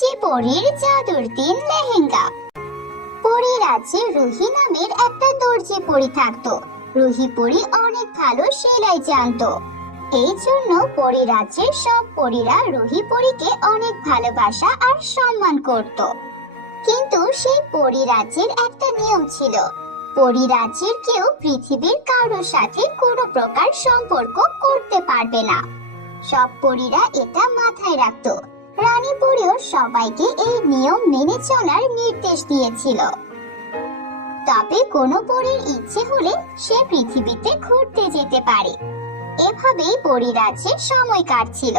যে পরীর জাদুর তিন লেহেঙ্গা। পরী রাজ্যে রুহি নামের একটা দর্জি পরী থাকতো। রুহি পরী অনেক ভালো সেলাই জানতো। এই জন্য পরী রাজ্যের সব পরীরা রুহি পরীকে অনেক ভালোবাসা আর সম্মান করত। কিন্তু সেই পরী রাজ্যের একটা নিয়ম ছিল, পরী রাজ্যের কেউ পৃথিবীর কারোর সাথে কোনো প্রকার সম্পর্ক করতে পারবে না। সব পরীরা এটা মাথায় রাখতো। রানী পরীও সবাইকে এই নিয়ম মেনে চলার নির্দেশ দিয়েছিল। তবে কোনো পরীর ইচ্ছে হলে সে পৃথিবীতে ঘুরতে যেতে পারে। এভাবেই পরী রাজ্যে সময় কাটছিল।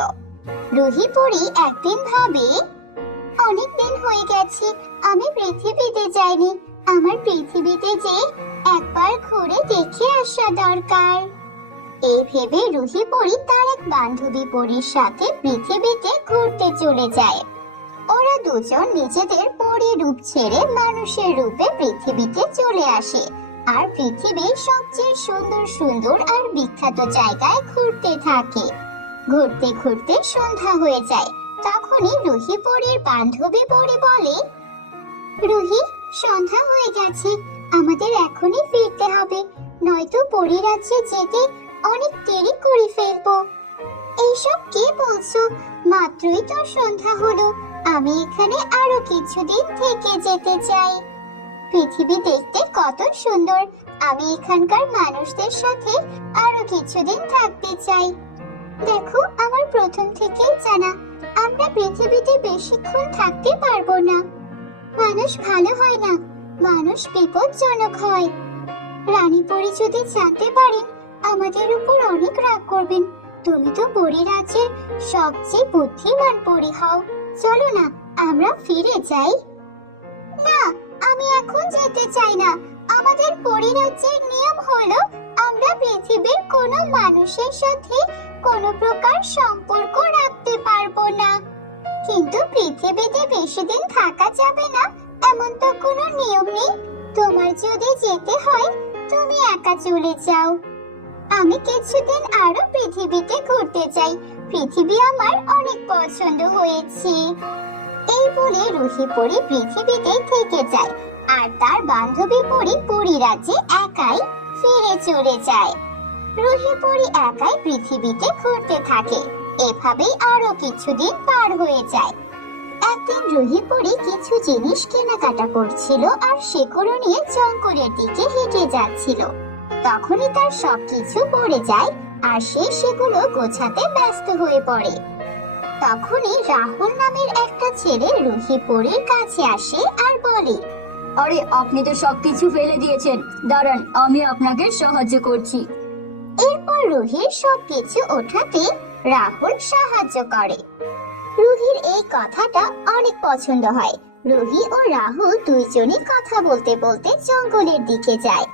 রুহি পরী একদিন ভাবে, অনেক দিন হয়ে গেছে আমি পৃথিবীতে যাইনি, আমার পৃথিবীতে যে একবার ঘুরে দেখে আসা দরকার। এই ভেবে রুহি পরী তার এক বান্ধবী পরীর সাথে পৃথিবীতে ঘুরতে চলে যায়। ওরা দুজন নিজেদের পরী রূপ ছেড়ে মানুষের রূপে পৃথিবীতে চলে আসে আর পৃথিবীর সবচেয়ে সুন্দর সুন্দর আর বিখ্যাত জায়গায় ঘুরতে থাকে। ঘুরতে ঘুরতে সন্ধ্যা হয়ে যায়। তখনই রুহি পরীর বান্ধবী পরী বলে, রুহি, সন্ধ্যা হয়ে গেছে, আমাদের এখনই ফিরতে হবে, নয়তো পরী রাজ্যে যেতে অনেক দেরি করে ফেলবো। এইসব কি বলছো? মাত্রই তো সন্ধ্যা হলো, আমি এখানে আরো কিছুদিন থেকে যেতে চাই। পৃথিবী দেখতে কত সুন্দর, আমি এখানকার মানুষদের সাথে আরো কিছুদিন থাকতে চাই। দেখো, আমার প্রথম থেকেই জানা আমরা পৃথিবীতে বেশিক্ষণ থাকতে পারবো না। মানুষ ভালো হয় না, মানুষ বিপজ্জনক হয়। রানী পরী যদি জানতে পারেন আমাদের উপর অনেক রাগ করবেন। তুমি তো পরী রাজ্যের সবচেয়ে বুদ্ধিমান পরী হও, চলো না আমরা ফিরে যাই। না, আমি এখন যেতে চাই না। আমাদের পরী রাজ্যের নিয়ম হলো আমরা পৃথিবীর কোনো মানুষের সাথে কোনো প্রকার সম্পর্ক রাখতে পারবো না। কিন্তু পৃথিবীতে বেশি দিন থাকা যাবে না এমন তো কোনো নিয়ম নেই। তোমার যদি যেতে হয় তুমি একা চলে যাও। আমি কিছুদিন আরো পৃথিবীতে ঘুরতে চাই, পৃথিবী আমার অনেক পছন্দ হয়েছে। এই বলে রুহি পরী পৃথিবীতে থেকে যায় আর তার বান্ধবী পরী পরী রাজ্যে একাই ফিরে চলে যায়। রুহি পরী একাই পৃথিবীতে ঘুরতে থাকে। এভাবেই আরো কিছুদিন পার হয়ে যায়। একদিন রুহি পরী কিছু জিনিস কেনাকাটা করছিল আর সেগুলো নিয়ে জঙ্গলের দিকে হেঁটে যাচ্ছিল। তখনই তার সবকিছু পড়ে যায় আর সে সেগুলো গোছাতে ব্যস্ত হয়ে পড়ে। তখনই রাহুল নামের একটা ছেলে রুহি পরীর কাছে আসে আর বলে, আরে, আপনি তো সবকিছু ফেলে দিয়েছেন, দাঁড়ান আমি আপনাকে সাহায্য করছি। এরপর রুহির সবকিছু ওঠাতে রাহুল সাহায্য করে। রুহির এই কথাটা অনেক পছন্দ হয়। রুহি ও রাহুল দুইজনই কথা বলতে বলতে জঙ্গলের দিকে যায়।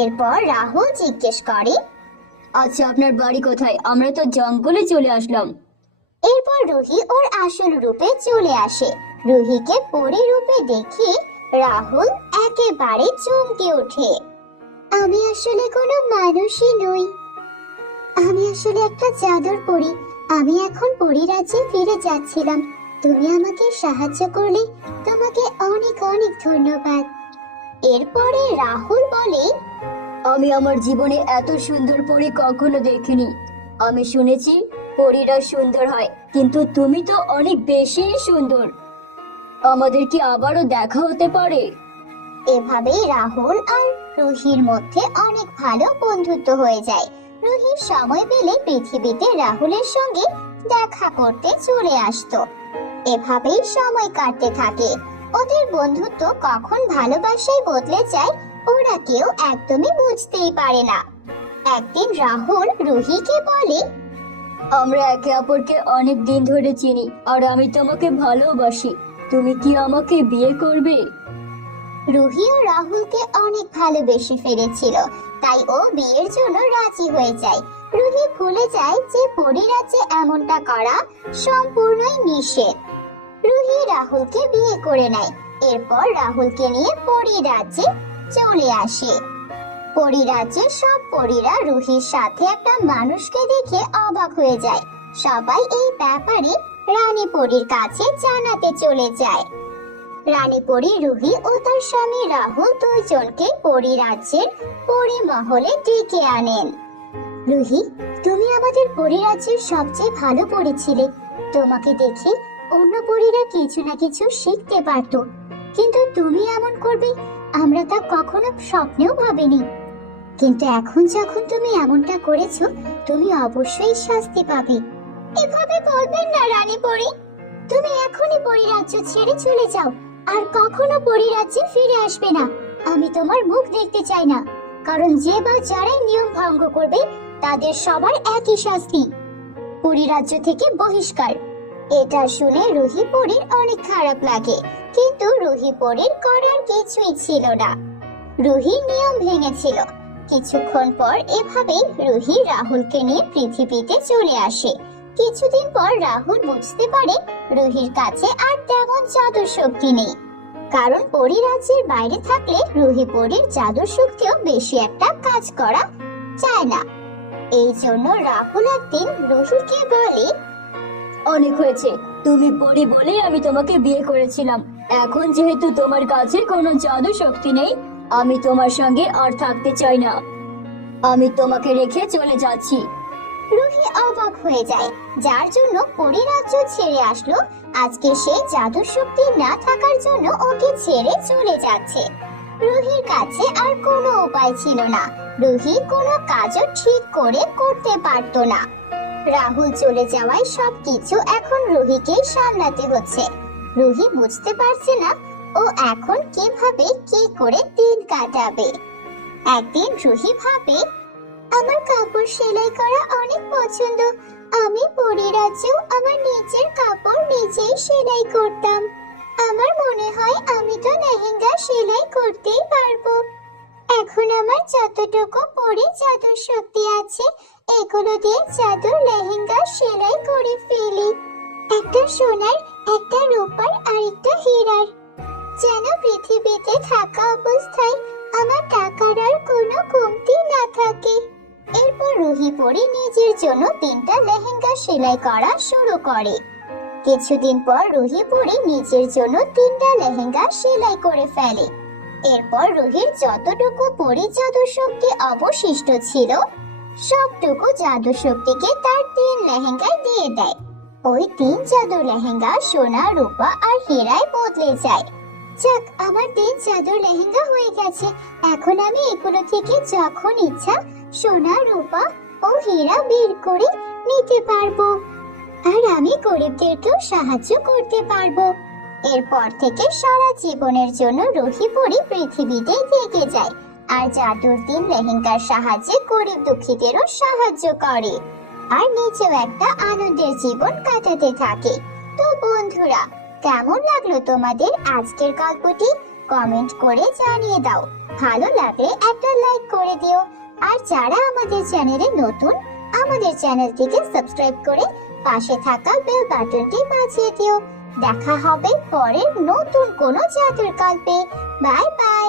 এরপর রাহুল জিজ্ঞেস করে, আচ্ছা, আপনার বাড়ি কোথায়? আমরা তো জঙ্গলে চলে আসলাম। এরপর রুহি ওর আসল রূপে চলে আসে। রুহিকে পরী রূপে দেখে রাহুল একেবারে চমকে ওঠে। আমি আসলে কোনো মানুষই নই, আমি আসলে একটা জাদুর পরী। আমি এখন পরী রাজ্যে ফিরে যাচ্ছিলাম, তুমি আমাকে সাহায্য করলে তোমাকে অনেক অনেক ধন্যবাদ। এরপরে রাহুল বলে, আমি আমার জীবনে এত সুন্দর পরী কখনো দেখিনি। আমি শুনেছি পরীরা সুন্দর হয়, কিন্তু তুমি তো অনেক বেশি সুন্দর। আমাদের কি আবারও দেখা হতে পারে? এভাবেই রাহুল আর রুহির মধ্যে অনেক ভালো বন্ধুত্ব হয়ে যায়। রুহি সময় পেলে পৃথিবীতে রাহুলের সঙ্গে দেখা করতে চলে আসতো। এভাবেই সময় কাটতে থাকে। ওদের বন্ধুত্ব কখন ভালোবাসায় বদলে যায় ওরা কেউ একদমই বুঝতেই পারে না। একদিন রাহুল রুহিকে বলে, আমরা একে অপরকে অনেক দিন ধরে চিনি আর আমি তোমাকে ভালোবাসি। তুমি কি আমাকে বিয়ে করবে? রুহি ও রাহুলকে অনেক ভালোবেসে ফেলেছিল, তাই ও বিয়ের জন্য রাজি হয়ে যায়। রুহি ভুলে যায় যে পরী রাজ্যে এমনটা করা সম্পূর্ণই নিষেধ। রুহি রাহুলকে বিয়ে করে নেয়। এরপর রাহুলকে নিয়ে পরী রাজ্যে চলে আসে। পরী রাজ্যের সব পরীরা রুহির সাথে একটা মানুষকে দেখে অবাক হয়ে যায়। সবাই এই ব্যাপারে রানী পরীর কাছে জানাতে চলে যায়। রানী পরী রুহি ও তার স্বামী রাহুল দুইজনকে পরী রাজ্যের পরী মহলে ডেকে আনেন। রুহি, তুমি আমাদের পরী রাজ্যের সবচেয়ে ভালো পরী ছিলে। তোমাকে দেখে অন্য পরীরা কিছু না কিছু শিখতে পারতো, কিন্তু তুমি এমন করবে আমরা তা কখনো স্বপ্নেও ভাবিনি। কিন্তু এখন যখন তুমি এমনটা করেছো, তুমি অবশ্যই শাস্তি পাবে। এভাবে বলবেন না রানী পরী, তুমি এখনই পরী রাজ্য ছেড়ে চলে যাও, আর কখনো পরী রাজ্যে ফিরে আসবে না। আমি তোমার মুখ দেখতে চাই না, কারণ যে বা যারাই নিয়ম ভঙ্গ করবে তাদের সবার একই শাস্তি, পরী রাজ্য থেকে বহিষ্কার। এটা শুনে রুহি পরীর অনেক খারাপ লাগে, কিন্তু রুহি পরীর করার কিছুই ছিল না। রুহি নিয়ম ভেঙেছিল। কিছুক্ষণ পর এভাবেই রুহি রাহুলকে নিয়ে পৃথিবীতে চলে আসে। কিছুদিন পর রাহুল বুঝতে পারে রুহির কাছে আর তেমন জাদুর শক্তি নেই, কারণ পরী রাজ্যের বাইরে থাকলে রুহি পরীর জাদুর শক্তিও বেশি একটা কাজ করা যায় না। এই জন্য রাহুল একদিন রুহিকে বলে, অনেক হয়েছে, তুমি পরী বলে আমি তোমাকে বিয়ে করেছিলাম। এখন যেহেতু তোমার কাছে কোনো জাদু শক্তি নেই, আমি তোমার সঙ্গে আর থাকতে চাই না। আমি তোমাকে রেখে চলে যাচ্ছি। রুহি অবাক হয়ে যায়, যার জন্য পরী রাজ্য ছেড়ে আসলো। আজকে সে জাদুর শক্তি না থাকার জন্য ওকে ছেড়ে চলে যাচ্ছে। রুহির কাছে আর কোনো উপায় ছিল না। রুহি কোনো কাজও ঠিক করে করতে পারতো না। রাহুল চলে যাওয়ায় সবকিছু এখন রুহিকেই সামলাতে হচ্ছে। রুহি বুঝতে পারছে না ও এখন কিভাবে কি করে দিন কাটাবে। একদিন রুহি ভাবে, আমার কাপড় সেলাই করা অনেক পছন্দ। আমি পরী রাজ্যেও আমার নিজের কাপড় নিজেই সেলাই করতাম। আমার মনে হয় আমি তো লেহেঙ্গা সেলাই করতেই পারবো। এখন আমার যতটুকু পরী জাদুর শক্তি আছে, এগুলো দিয়ে জাদুর লেহেঙ্গা সেলাই করে ফেলি। একটা সোনার, একটা রূপার আর একটা হীরার, যেন পৃথিবীতে থাকা অবস্থায় আমার টাকার আর কোনো কমতি না থাকে। এরপর রুহি পরী নিজের জন্য 3টা লেহেঙ্গা সেলাই করা শুরু করে। কিছুদিন পর রুহি পরী নিজের জন্য 3টা লেহেঙ্গা সেলাই করে ফেলে। এরপর রুহির যতটুকু পরী জাদু শক্তি অবশিষ্ট ছিল, সবটুকু জাদু শক্তিকে তার 3 লেহেঙ্গায় দিয়ে দেয়। ওই 3 জাদুর লেহেঙ্গা সোনা, রূপা আর হীরায় বদলে যায়। যাক, আমার 3 জাদুর লেহেঙ্গা হয়ে গেছে। এখন আমি এগুলো থেকে যখন ইচ্ছা সোনা, রূপা ও হীরা বের করে নিতে পারবো, আর আমি গরিবদেরকেও সাহায্য করতে পারবো। এরপর থেকে সারা জীবনের জন্য রুহি পরী পৃথিবীতে থেকে যায়, আর জাদুর 3 লেহেঙ্গার সাহায্যে গরিব দুঃখীদেরও সাহায্য করে, আর নিজেও একটা আনন্দের জীবন কাটাতে থাকে। তো বন্ধুরা, কেমন লাগলো তোমাদের আজকের গল্পটি? কমেন্ট করে জানিয়ে দাও। ভালো লাগলে একটা লাইক করে দিও, আর যারা আমাদের চ্যানেলে নতুন, আমাদের চ্যানেলটিকে সাবস্ক্রাইব করে পাশে থাকা বেল বাটনটি বাজিয়ে দিও। দেখা হবে পরের নতুন কোনো জাদুর গল্পে। Bye bye.